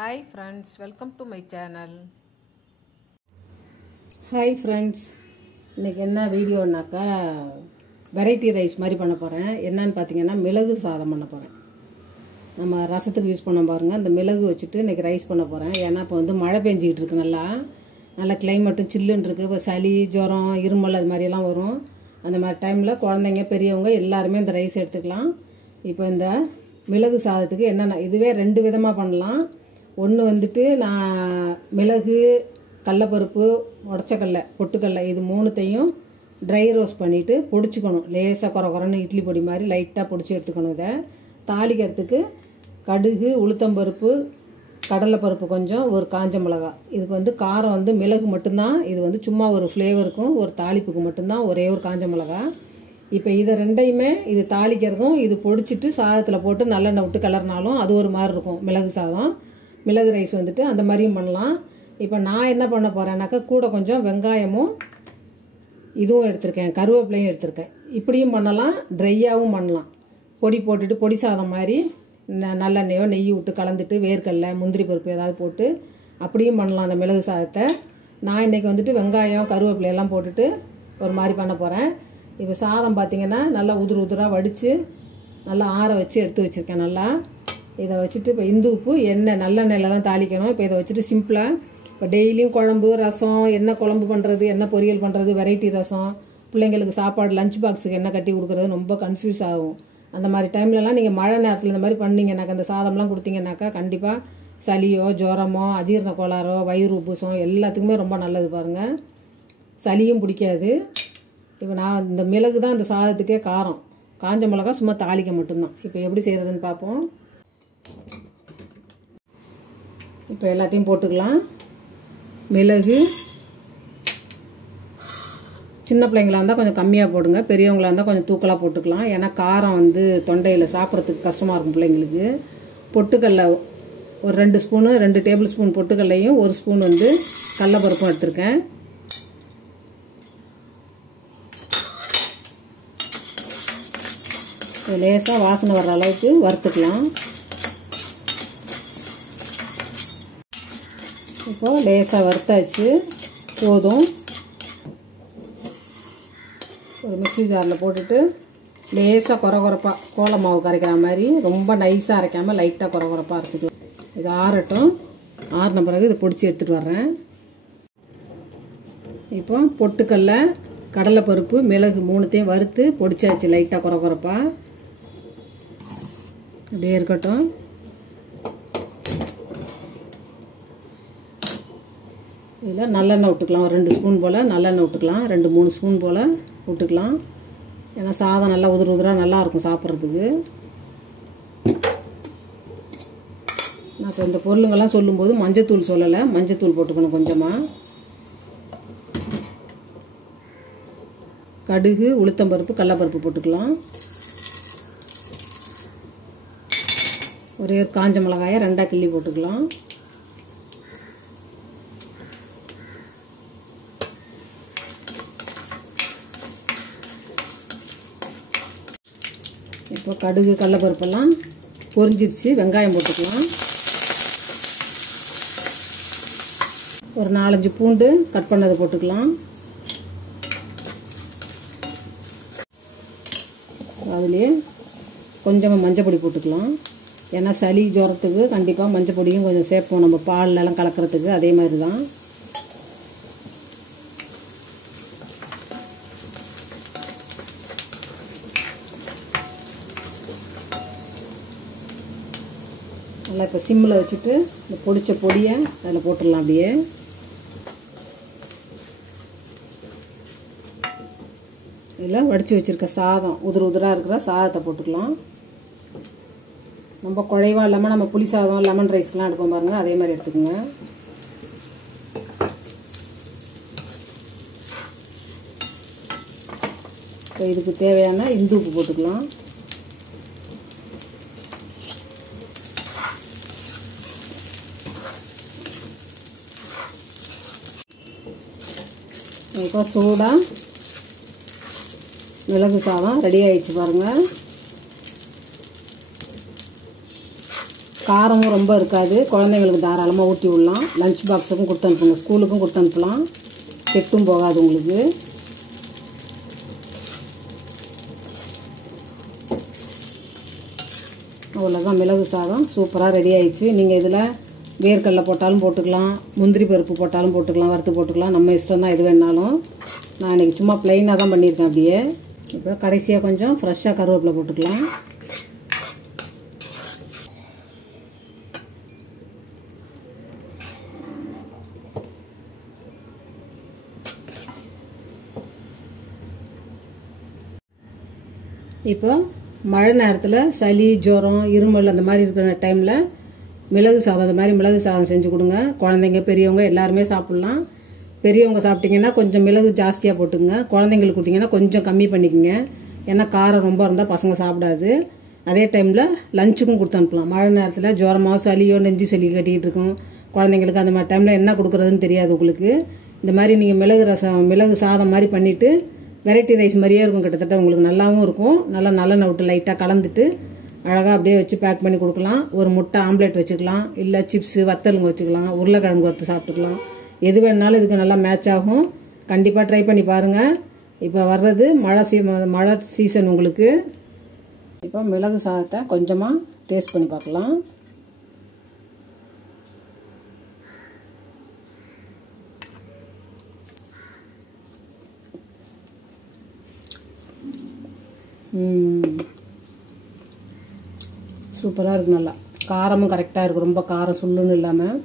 Hi friends, welcome to my channel. Hi friends, இன்னைக்கு என்ன வீடியோனாக்கா variety rice மாதிரி பண்ண போகிறேன். என்னன்னு பார்த்தீங்கன்னா மிளகு சாதம் பண்ண போகிறேன். நம்ம ரசத்துக்கு யூஸ் பண்ண பாருங்கள், அந்த மிளகு வச்சுட்டு இன்றைக்கி ரைஸ் பண்ண போகிறேன். ஏன்னா இப்போ வந்து மழை பெஞ்சிக்கிட்டு இருக்கு, நல்லா கிளைமேட்டும் சில்லுன்னு இருக்குது. இப்போ சளி ஜுரம் இருமல் அது மாதிரியெல்லாம் வரும். அந்த மாதிரி டைமில் குழந்தைங்க பெரியவங்க எல்லாருமே இந்த ரைஸ் எடுத்துக்கலாம். இப்போ இந்த மிளகு சாதத்துக்கு என்னென்ன, இதுவே 2 விதமாக பண்ணலாம். ஒன்று வந்துட்டு நான் மிளகு, கடலப்பருப்பு, உடச்சக்கடலை, பொட்டுக்கடலை இது 3த்தையும் ட்ரை ரோஸ்ட் பண்ணிவிட்டு பொடிச்சுக்கணும். லேசாக குறன்னு இட்லி பொடி மாதிரி லைட்டாக பொடிச்சு எடுத்துக்கணும். இதை தாளிக்கிறதுக்கு கடுகு, உளுத்தம்பருப்பு, கடலைப்பருப்பு கொஞ்சம், ஒரு காஞ்ச மிளகா. இதுக்கு வந்து காரம் வந்து மிளகு மட்டும்தான். இது வந்து சும்மா ஒரு ஃப்ளேவருக்கும் ஒரு தாளிப்புக்கு மட்டும்தான் ஒரே ஒரு காஞ்ச மிளகா. இப்போ இதை 2யுமே இது தாளிக்கிறதும் இது பொடிச்சிட்டு சாதத்தில் போட்டு நல்லெண்ணெய் விட்டு கிளறினாலும் அது ஒரு மாதிரி இருக்கும். மிளகு சாதம், மிளகு ரைஸ் வந்துட்டு அந்த மாதிரியும் பண்ணலாம். இப்போ நான் என்ன பண்ண போகிறேன்னாக்கா கூட கொஞ்சம் வெங்காயமும் இதுவும் எடுத்திருக்கேன், கருவேப்பிலையும் எடுத்திருக்கேன். இப்படியும் பண்ணலாம், ட்ரையாகவும் பண்ணலாம். பொடி போட்டுட்டு பொடி சாதம் மாதிரி நல்லெண்ணெயோ நெய் விட்டு கலந்துட்டு வேர்க்கடலை, முந்திரி பருப்பு ஏதாவது போட்டு அப்படியும் பண்ணலாம் அந்த மிளகு சாதத்தை. நான் இன்றைக்கி வந்துட்டு வெங்காயம் கருவேப்பிலையெல்லாம் போட்டுட்டு ஒரு மாதிரி பண்ண போகிறேன். இப்போ சாதம் பார்த்திங்கன்னா நல்லா உதிராக வடித்து நல்லா ஆற வச்சு எடுத்து வச்சுருக்கேன். நல்லா இதை வச்சுட்டு இப்போ இந்து உப்பு எண்ணெய் நல்லெண்ணெயில் தான் தாளிக்கணும். இப்போ இதை வச்சுட்டு சிம்பிளாக இப்போ டெய்லியும் குழம்பு ரசம், என்ன குழம்பு பண்ணுறது, என்ன பொரியல் பண்ணுறது, வெரைட்டி ரசம், பிள்ளைங்களுக்கு சாப்பாடு லஞ்ச் பாக்ஸுக்கு என்ன கட்டி கொடுக்குறது ரொம்ப கன்ஃபியூஸ் ஆகும். அந்த மாதிரி டைம்லலாம் நீங்கள் மழை நேரத்தில் இந்த மாதிரி பண்ணிங்கனாக்கா, அந்த சாதம்லாம் கொடுத்தீங்கன்னாக்கா கண்டிப்பாக சளியோ ஜுரமோ அஜீரண கோளாறோ வயிறு உப்புசம் எல்லாத்துக்குமே ரொம்ப நல்லது. பாருங்கள், சளியும் பிடிக்காது. இப்போ நான் இந்த மிளகு தான் இந்த சாதத்துக்கே காரம், காஞ்ச மிளகா சும்மா தாளிக்க மட்டும்தான். இப்போ எப்படி செய்கிறதுன்னு பார்ப்போம். இப்போ எல்லாத்தையும் போட்டுக்கலாம். மிளகு சின்ன பிள்ளைங்களாக இருந்தால் கொஞ்சம் கம்மியாக போடுங்க, பெரியவங்களாக இருந்தால் கொஞ்சம் தூக்கலாக போட்டுக்கலாம். ஏன்னா காரம் வந்து தொண்டையில் சாப்பிட்றதுக்கு கஷ்டமாக இருக்கும் பிள்ளைங்களுக்கு. பொட்டுக்கடலை ஒரு 2 ஸ்பூனு, 2 டேபிள் ஸ்பூன் பொட்டுக்கடலையும் 1 ஸ்பூன் வந்து கடலப்பருப்பும் எடுத்திருக்கேன். லேசாக வாசனை வர்ற அளவுக்கு வறுத்துக்கலாம். இப்போ லேசாக வறுத்தாச்சு, போதும். ஒரு மிக்ஸி ஜாரில் போட்டுட்டு லேசாக குறப்பாக கோல மாவு கரைக்கிற மாதிரி, ரொம்ப நைஸாக அரைக்காமல் லைட்டாக குறப்பாக அரைச்சிக்கலாம். இது ஆறட்டும். ஆறின பிறகு இதை பொடிச்சு எடுத்துகிட்டு வர்றேன். இப்போ பொட்டுக்கடலை, கடலைப்பருப்பு, மிளகு 3த்தையும் வறுத்து பொடிச்சாச்சு லைட்டாக குறப்பாக. அப்படியே இருக்கட்டும். இதில் நல்லெண்ணெய் விட்டுக்கலாம். ஒரு 2 ஸ்பூன் போல் நல்லெண்ணெய் விட்டுக்கலாம், 2-3 ஸ்பூன் போல் விட்டுக்கலாம். ஏன்னா சாதம் நல்லா உதிராக நல்லாயிருக்கும் சாப்பிட்றதுக்கு. நான் இப்போ இந்த பொருளுங்கள்லாம் சொல்லும்போது மஞ்சத்தூள் சொல்லலை, மஞ்சத்தூள் போட்டுக்கணும் கொஞ்சமாக. கடுகு, உளுத்தம்பருப்பு, கடலைப்பருப்பு போட்டுக்கலாம். ஒரே ஒரு காஞ்ச மிளகாயை 2ஆக கிள்ளி போட்டுக்கலாம். இப்போ கடுகு கடலைப்பருப்பெல்லாம் பொரிஞ்சிருச்சு, வெங்காயம் போட்டுக்கலாம். ஒரு 4-5 பூண்டு கட் பண்ணதை போட்டுக்கலாம். அதுலேயே கொஞ்சமாக மஞ்சள் பொடி போட்டுக்கலாம். ஏன்னா சளி ஜுரத்துக்கு கண்டிப்பாக மஞ்சள் பொடியும் கொஞ்சம் சேர்ப்போம் நம்ம பால்லெல்லாம் கலக்கிறதுக்கு, அதே மாதிரி தான். நல்லா இப்போ சிம்மில் வச்சுட்டு இந்த பொடிச்ச பொடியை அதில் போட்டுடலாம். அப்படியே இதில் வடித்து வச்சுருக்க சாதம், உதிராக இருக்கிற சாதத்தை போட்டுக்கலாம். ரொம்ப குழைவாக இல்லாமல் நம்ம புளி சாதம், லெமன் ரைஸ்க்கெலாம் எடுப்போம் பாருங்கள், அதே மாதிரி எடுத்துக்கோங்க. இப்போ இதுக்கு தேவையான இந்து உப்பு போட்டுக்கலாம். இப்போ சூடாக மிளகு சாதம் ரெடி ஆயிடுச்சு பாருங்கள். காரமும் ரொம்ப இருக்காது. குழந்தைங்களுக்கு தாராளமாக ஊற்றி விடலாம். லஞ்ச் பாக்ஸுக்கும் கொடுத்து அனுப்புங்க, ஸ்கூலுக்கும் கொடுத்து அனுப்பலாம். கெட்டும் போகாது உங்களுக்கு. அவ்வளோதான், மிளகு சாதம் சூப்பராக ரெடி ஆயிடுச்சு. நீங்கள் இதில் வேர்க்கடலை போட்டாலும் போட்டுக்கலாம், முந்திரி பருப்பு போட்டாலும் போட்டுக்கலாம், வறுத்து போட்டுக்கலாம். நம்ம இஷ்டம் தான் எது வேணாலும். நான் இன்றைக்கி சும்மா ப்ளைனாக தான் பண்ணியிருக்கேன் அப்படியே. இப்போ கடைசியாக கொஞ்சம் ஃப்ரெஷ்ஷாக கருவேப்பிலை போட்டுக்கலாம். இப்போ மழை நேரத்தில் சளி, ஜுரம், இருமல் அந்த மாதிரி இருக்கிற டைமில் மிளகு சாதம், அந்த மாதிரி மிளகு சாதம் செஞ்சு கொடுங்க. குழந்தைங்க பெரியவங்க எல்லாருமே சாப்பிட்லாம். பெரியவங்க சாப்பிட்டிங்கன்னா கொஞ்சம் மிளகு ஜாஸ்தியாக போட்டுங்க. குழந்தைங்களுக்கு கொடுத்தீங்கன்னா கொஞ்சம் கம்மி பண்ணிக்கோங்க. ஏன்னா காரம் ரொம்ப இருந்தால் பசங்க சாப்பிடாது. அதே டைமில் லஞ்சுக்கும் கொடுத்து அனுப்பலாம். மழை நேரத்தில் ஜுரமோ சளியோ நெஞ்சு சளி கட்டிகிட்டு இருக்கும் குழந்தைங்களுக்கு. அந்த மாதிரி டைமில் என்ன கொடுக்குறதுன்னு தெரியாது உங்களுக்கு. இந்த மாதிரி நீங்கள் மிளகு சாதம் மாதிரி பண்ணிவிட்டு வெரைட்டி ரைஸ் மாதிரியே இருக்கும். கிட்டத்தட்ட உங்களுக்கு நல்லாவும் இருக்கும். நல்லா நல்லெண்ணெய் விட்டு லைட்டாக கலந்துட்டு அழகாக அப்படியே வச்சு பேக் பண்ணி கொடுக்கலாம். ஒரு முட்டை ஆம்லேட் வச்சுக்கலாம், இல்லை சிப்ஸு வத்தலுங்க வச்சுக்கலாம், உருளைக்கிழங்கு வறுத்து சாப்பிட்டுக்கலாம். எது வேணாலும் இதுக்கு நல்லா மேட்ச் ஆகும். கண்டிப்பாக ட்ரை பண்ணி பாருங்கள். இப்போ வர்றது மழை சீசன் உங்களுக்கு. இப்போ மிளகு சாதத்தை கொஞ்சமாக டேஸ்ட் பண்ணி பார்க்கலாம். சூப்பராக இருக்குது. நல்லா காரமும் கரெக்டாக இருக்குது. ரொம்ப காரம் சுள்ளுன்னு இல்லாமல்